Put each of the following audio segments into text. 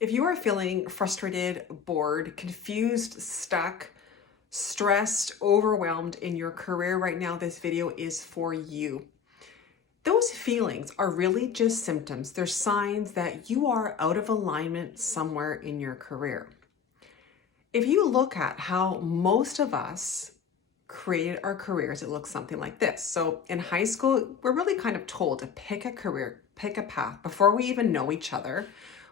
If you are feeling frustrated, bored, confused, stuck, stressed, overwhelmed in your career right now, this video is for you. Those feelings are really just symptoms. They're signs that you are out of alignment somewhere in your career. If you look at how most of us created our careers, it looks something like this. So in high school, we're really kind of told to pick a career, pick a path before we even know each other.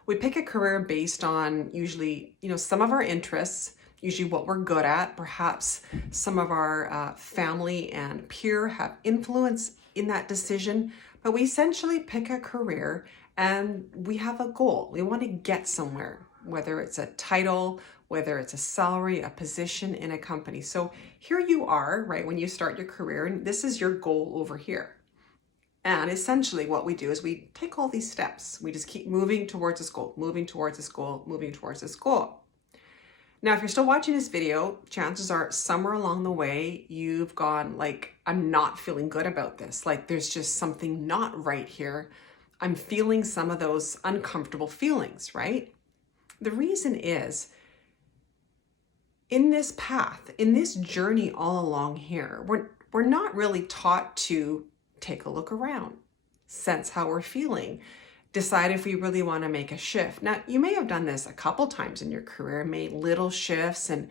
We pick a career based on usually, some of our interests, usually what we're good at. Perhaps some of our family and peer have influence in that decision, but we essentially pick a career and we have a goal. We want to get somewhere, whether it's a title, whether it's a salary, a position in a company. So here you are, right, when you start your career, and this is your goal over here. And essentially what we do is we take all these steps. We just keep moving towards this goal, moving towards this goal, moving towards this goal. Now, if you're still watching this video, chances are somewhere along the way, you've gone like, I'm not feeling good about this. Like there's just something not right here. I'm feeling some of those uncomfortable feelings, right? The reason is, in this path, in this journey all along here, we're not really taught to take a look around, sense how we're feeling, decide if we really want to make a shift. Now, you may have done this a couple times in your career, made little shifts and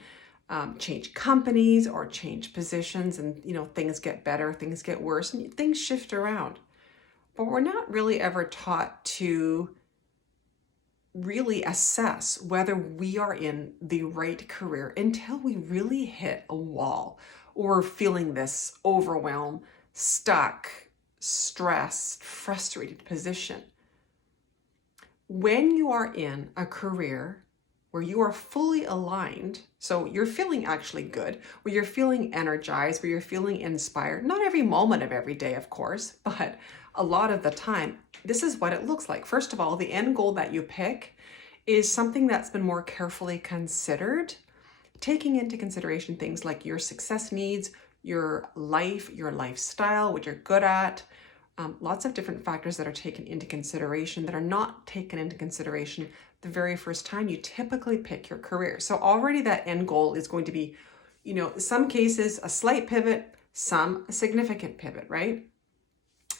change companies or change positions, and things get better, things get worse, and things shift around. But we're not really ever taught to really assess whether we are in the right career until we really hit a wall or feeling this overwhelm, stuck, stressed, frustrated position. When you are in a career where you are fully aligned, so you're feeling actually good, where you're feeling energized, where you're feeling inspired, not every moment of every day, of course, but a lot of the time, this is what it looks like. First of all, the end goal that you pick is something that's been more carefully considered, taking into consideration things like your success needs, your life, your lifestyle, what you're good at, lots of different factors that are taken into consideration that are not taken into consideration the very first time you typically pick your career. So already that end goal is going to be, some cases a slight pivot, some a significant pivot, right?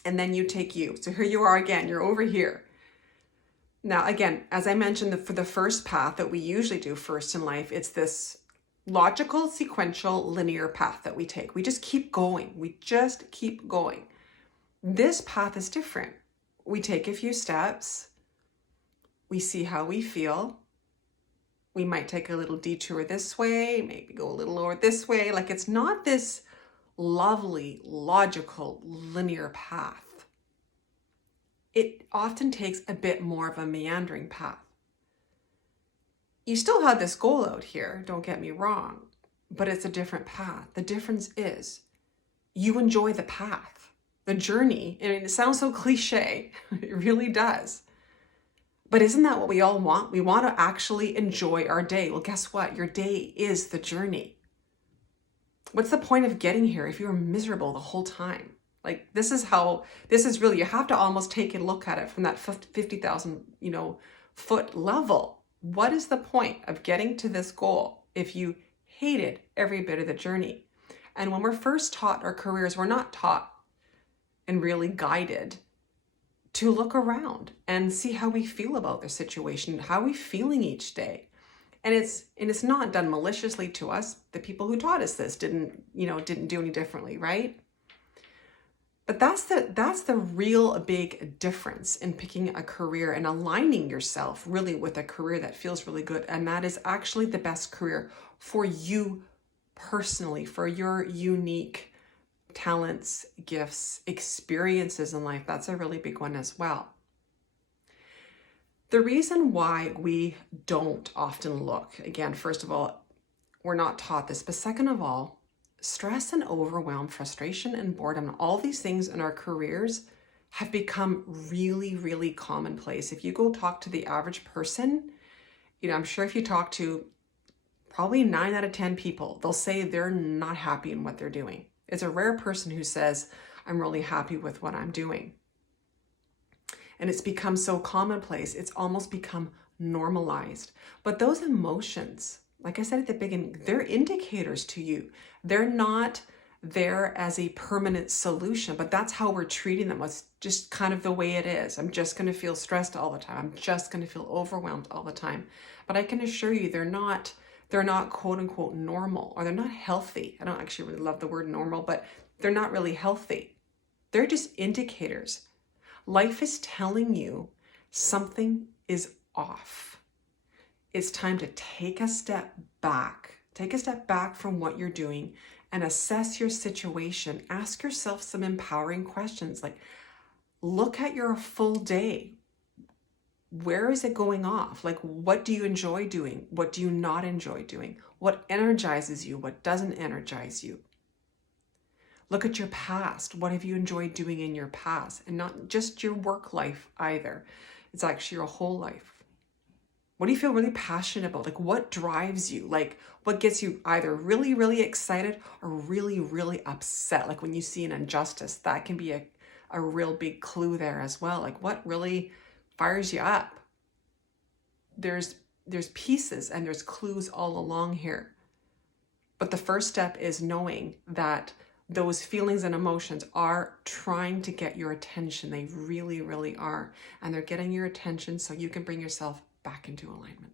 And then you take you. So here you are again, you're over here. Now, again, as I mentioned, for the first path that we usually do first in life, it's this logical, sequential, linear path that we take. We just keep going. We just keep going. This path is different. We take a few steps. We see how we feel. We might take a little detour this way, maybe go a little over this way. Like it's not this lovely, logical, linear path. It often takes a bit more of a meandering path. You still have this goal out here, don't get me wrong, but it's a different path. The difference is you enjoy the path, the journey. And it sounds so cliche, it really does. But isn't that what we all want? We want to actually enjoy our day. Well, guess what? Your day is the journey. What's the point of getting here if you're miserable the whole time? Like this is really, you have to almost take a look at it from that 50,000, foot level. What is the point of getting to this goal if you hated every bit of the journey? And when we're first taught our careers, we're not taught and really guided to look around and see how we feel about the situation, how are we feeling each day. And it's not done maliciously to us. The people who taught us this didn't do any differently, right? But that's the real big difference in picking a career and aligning yourself really with a career that feels really good. And that is actually the best career for you personally, for your unique talents, gifts, experiences in life. That's a really big one as well. The reason why we don't often look, again, first of all, we're not taught this, but second of all, stress and overwhelm, frustration and boredom, all these things in our careers have become really, really commonplace. If you go talk to the average person, I'm sure if you talk to probably 9 out of 10 people, they'll say they're not happy in what they're doing. It's a rare person who says, I'm really happy with what I'm doing. And it's become so commonplace, it's almost become normalized. But those emotions, like I said at the beginning, they're indicators to you. They're not there as a permanent solution, but that's how we're treating them. It's just kind of the way it is. I'm just going to feel stressed all the time. I'm just going to feel overwhelmed all the time. But I can assure you they're not quote unquote normal, or they're not healthy. I don't actually really love the word normal, but they're not really healthy. They're just indicators. Life is telling you something is off. It's time to take a step back. Take a step back from what you're doing and assess your situation. Ask yourself some empowering questions like, look at your full day. Where is it going off? Like, what do you enjoy doing? What do you not enjoy doing? What energizes you? What doesn't energize you? Look at your past. What have you enjoyed doing in your past? And not just your work life either. It's actually your whole life. What do you feel really passionate about? Like, what drives you? Like, what gets you either really, really excited or really, really upset? Like when you see an injustice, that can be a real big clue there as well. Like, what really fires you up? There's pieces and there's clues all along here. But the first step is knowing that those feelings and emotions are trying to get your attention. They really, really are. And they're getting your attention so you can bring yourself back into alignment.